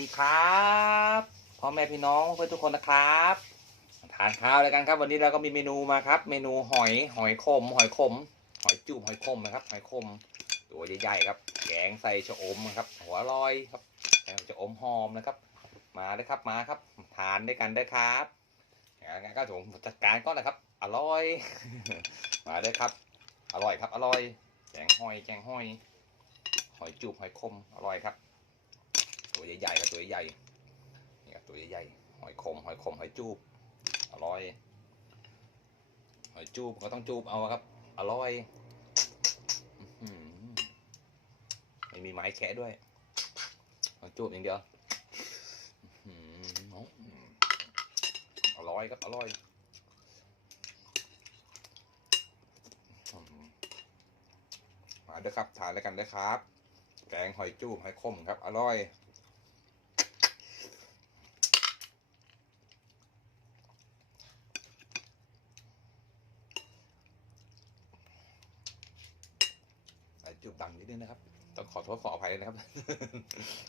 ดีครับพ่อแม่พี่น้องเพื่อนทุกคนนะครับทานข้าวแล้วกันครับ วันนี้เราก็มีเมนูมาครับ เมนูหอยหอยขม หอยขม หอยจูบหอยขมนะครับ หอยขม ตัวใหญ่ๆครับแกงใส่ชะอมนะครับ หัวลอยครับแกงชะอมหอมนะครับ มาเลยครับมาครับ ทานด้วยกันได้ครับงั้นก็ผมจัดการก็นะครับ อร่อย มาเลยครับ อร่อยครับอร่อยแกงหอยแกงหอย หอยจูบหอยขมอร่อยครับ ตัวใหญ่ๆกับตัวใหญ่ๆนี่ครับตัวใหญ่ๆหอยขมหอยขมหอยจูบอร่อยหอยจูบก็ต้องจูบเอาครับ อร่อยอไม่มีไม้แคะด้วยหอยจูบอย่างเดียวอร่อยครับอร่อยมาเด้อครับทานแล้วกันเด้อครับ แกงหอยจูบหอยขมครับ อร่อย จูบดังนิดนึงนะครับ ต้องขอโทษขออภัยเลยนะครับ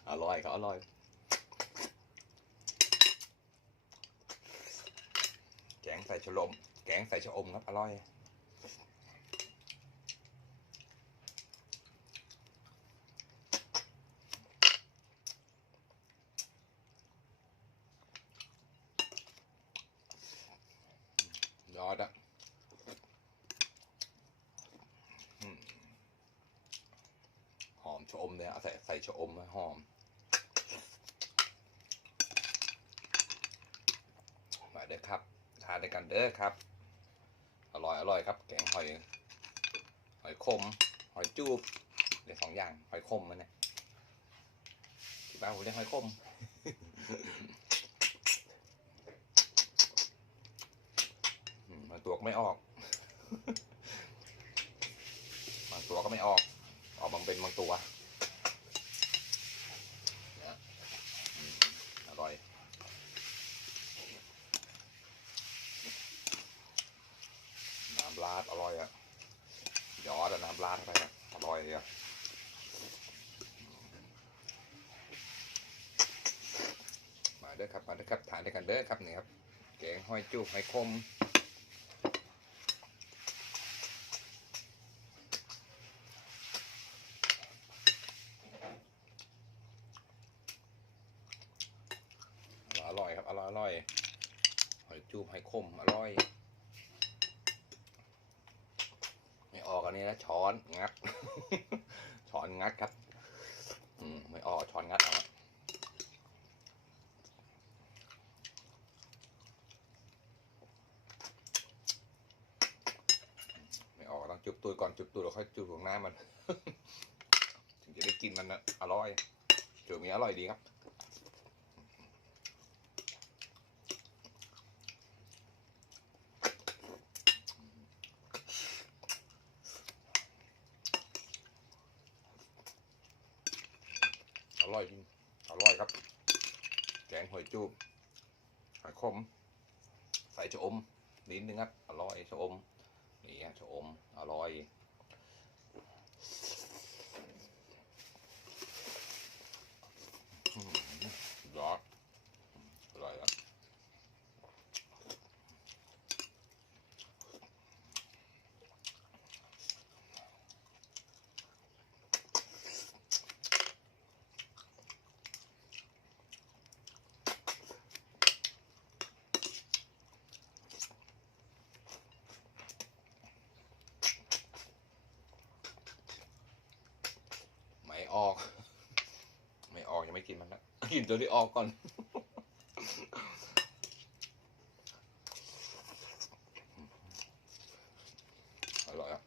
อร่อยครับอร่อย แกงใส่ชะลม แกงใส่ชะอมครับ อร่อยยอดอะอืมหอม ชะอมเนี่ยเอาใส่ใส่ชะอมหอมมาเด้อครับ ทานด้วยกันเด้อครับ อร่อยอร่อยครับ แกงหอย หอยขมหอยจูบเดี๋ยวสองอย่าง หอยขมมันเนี่ยที่บ้านผมเรียกหอยขมมบางตัวก็ไม่ออกบางตัวก็ไม่ออก ออกบางเป็นบางตัวนะอืมอร่อย น้ำรา ดอร่อยอะยอดน้ำราดไปอะอร่อยเลยอะมาเด้อครับมาเด้อครับทานด้วยกันเด้อครับนี่ครับแกงห้อยจุกหอยคมอร่อยครับอร่อยอร่อยหอยจูบหอยขมอร่อย ไม่ออกอั นนี้นะช้อนงัด ช้อนงัดครับ อืมไม่ออกช้อนงัดเอาละไม่ออกต้องจุบตูดก่อนจุบตูดแล้วค่อยจุบของหน้ามัน ถึงจะได้กินมันอร่อยจุบนี้อร่อยดีครับ อร่อยจริง อร่อยครับ แกงหอยจูบหอยขม ใส่ชะอมนิดนึงครับ อร่อยชะอม นี่ฮะชะอม อร่อยยอดอร่อยครับ ไม่ออก ไม่ออกยังไม่กินมัน นะกินตัวที่ออกก่อน อร่อยอะ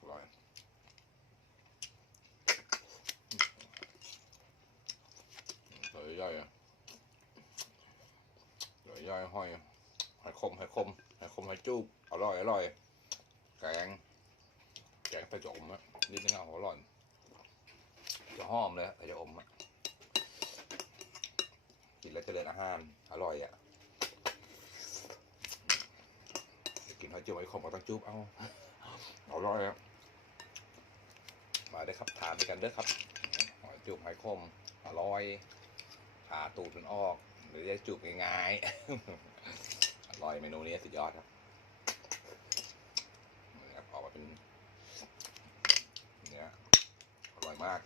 อร่อยใหญ่ๆอะเดี๋ยวย่อยห้อย หอยคมหอยคมหอยคมหอยจูบอร่อยอร่อยแกงแกงไปจะอมอะนิดนึงเอาอร่อยจะหอมเลยไปจะอมอะกินแล้วเจริญอาหาร อร่อยอะกินหอืจุ๊บหอยขมก็ต้องจุ๊บเอาอร้อยครับมาเด้ครับทานด้วยกันเด้อครับหอยจุ๊บหอยขมอร่อยผ่าตูดมันออกหรือจะจุ๊บง่ายๆ อร่อยเมนูนี้สุดยอดครับนี่ครับออกมาเป็นเนื้ออร่อยมาก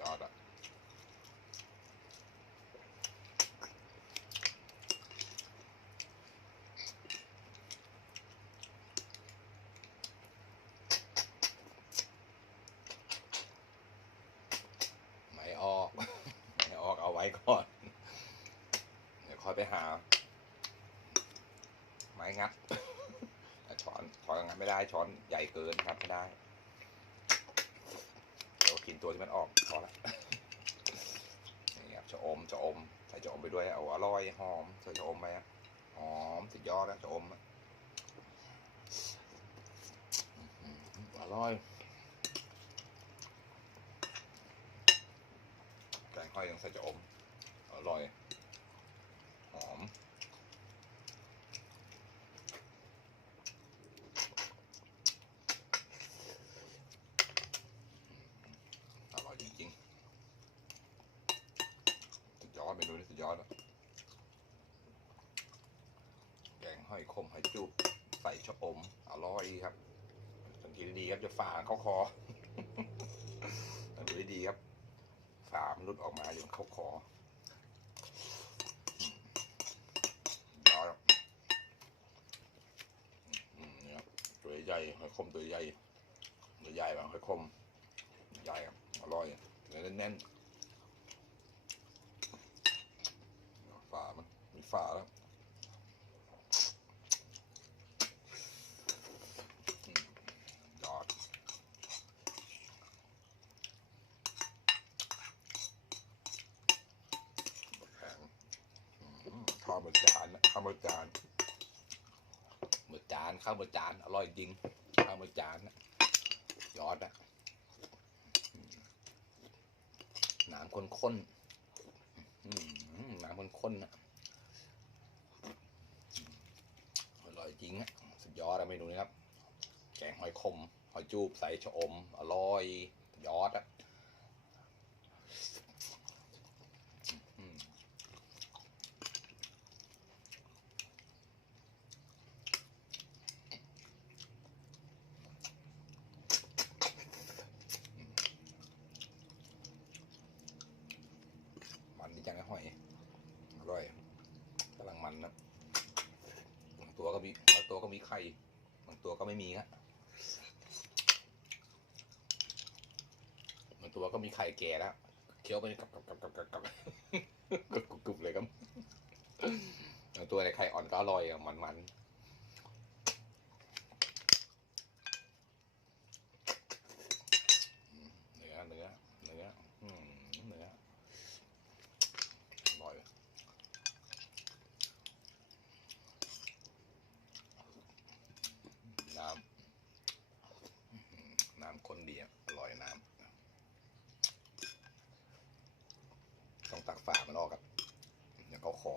ยอดอะ ไม่ออก ไม่ออกเอาไว้ก่อน เดี๋ยวค่อยไปหา ไม้งัด แต่ ช้อนช้อนงัดไม่ได้ช้อนใหญ่เกินงัดไม่ได้เดี๋ยวกินตัวที่มันออกพอละนี่ครับชะอมชะอมใส่ชะอมไปด้วยเอาอร่อยหอมใส่ชะอมไปอะหอมสุดยอดนะชะอมอร่อยแกงห้อยยังใส่จะอมอร่อยหอม อร่อยจริงๆ สุดยอดเมนูนี้สุดยอดอะแกงห้อยคมหอยจุบใส่ชะอม อร่อยครับ สังเกตดีครับจะฝ่าเข้าคอสังเกตดีครับฝามรุดออกมาอย่างเขาขออืมยอดครับอืมเนี่ยครับตัวใหญ่หอยคมตัวใหญ่ตัวใหญ่แบบหอยคมใหญ่ครับอร่อยเนื้อแน่นๆฝามันมีฝาแล้วอืมยอด แข็งอืมข้าวบนจานนะข้าวบนจานบนจาน ข้าวบนจานอร่อยจริงข้าวบนจานยอดนะอืมน้ำข้นๆอืมน้ำข้นๆนะอร่อยจริงอะสุดยอดอะเมนูนี้ครับ แกงหอยคม หอยจูบใส่ชะอม อร่อยยอดอะอืม มันดีจังนะหอย อร่อยกำลังมันนะบางตัวก็มีบางตัวก็มีไข่ บางตัวก็ไม่มีฮะบาง ตัวก็มีไข่แก่แล้วเคี้ยวไปกับกับกับกับกับกับกรุบเลยครับตัวในไข่อ่อนก็อร่อยอะมันๆนอืมเนื้อเนื้อเนื้ออืมเนื้อ อร่อยน้ำอื้อหือน้ำข้นดีอะอร่อยน้ำต้องตัก ฝามันออกครับเดี๋ยวเขาขอ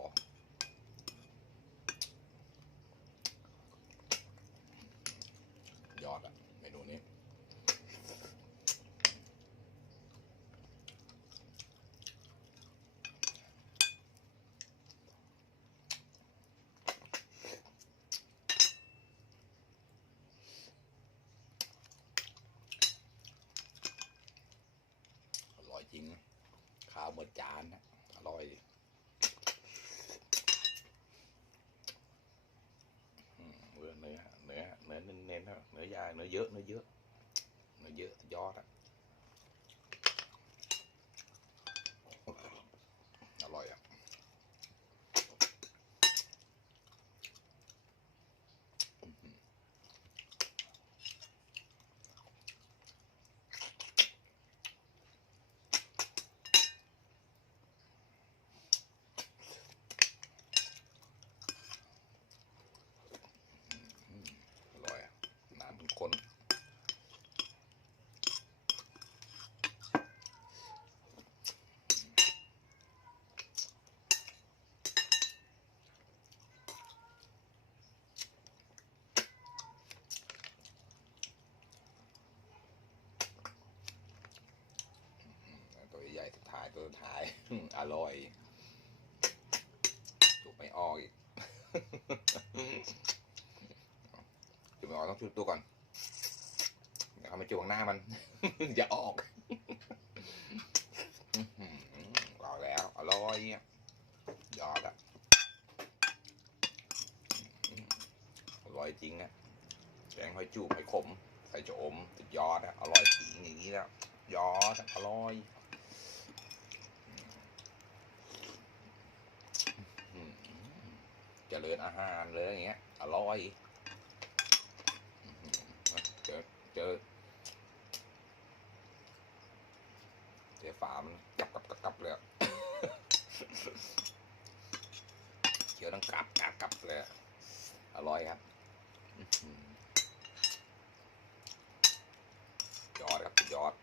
ยอดอะเมนูนี้ อร่อยจริง ข้าวหมดจานนะอร่อยอืม เนื้อเนื้อเนื้อเนื้อเน้นๆนะเนื้อยาเนื้อเยอะเนื้อเยอะเนื้อเยอะยอดอะอร่อยอะอื้อหืออร่อยอะน้ำมันข้น อร่อยจุกไม่ออกอีกจุกไม่ออกต้องชุบตัวก่อนเดี๋ยวเขามาจุกข้างหน้ามัน อย่าออกอื้อหือออกแล้ว อร่อยเนี่ยยอดอะอร่อยจริงอะแกงหอยจูบหอยขมใส่โจมสุดยอดอะอร่อยจริงอย่างนี้แล้วยอดอร่อยอื้อหือ เจริญอาหารเลยอย่างเงี้ย อร่อยอื้อเจอเจอเจอฝามันกลับกลับกลับกลับเลยเขียวต้องกลับกลับกลับเลยอร่อยครับอื้อหือยอดครับสุดยอด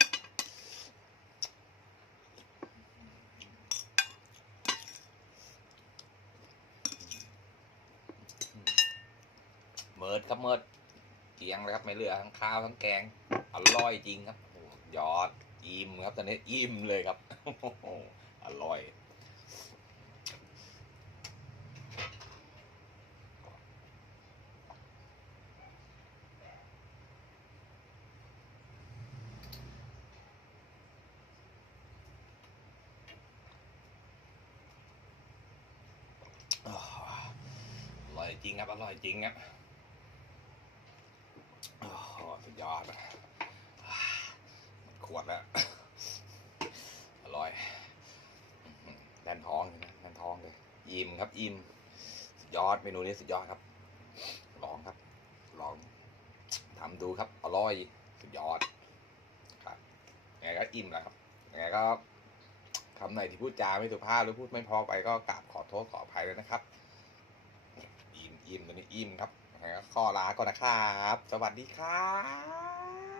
เมิดครับเมิดเกียงเลยครับไม่เหลือทั้งข้าวทั้งแกงอร่อยจริงครับหยอดอิ่มครับตอนนี้อิ่มเลยครับอร่อยอร่อยจริงครับ อร่อยจริงครับโอ้โหสุดยอดอะหมดข วดแล้ว อร่อยแน่นท้องเลยนะแน่นท้องเลย อิ่มครับ อิ่มสุดยอดเมนูนี้สุดยอดครับ ลองครับ ลองทำดูครับ อร่อย สุดยอด ครับยังไงก็อิ่มแล้วครับยังไงก็คำไหนที่พูดจาไม่สุภาพหรือพูดไม่พอไปก็กราบขอโทษขออภัยด้วยนะครับ อิ่มอิ่มตัวนี้อิ่มครับยังไงก็ขอลาก่อนนะครับ สวัสดีครับ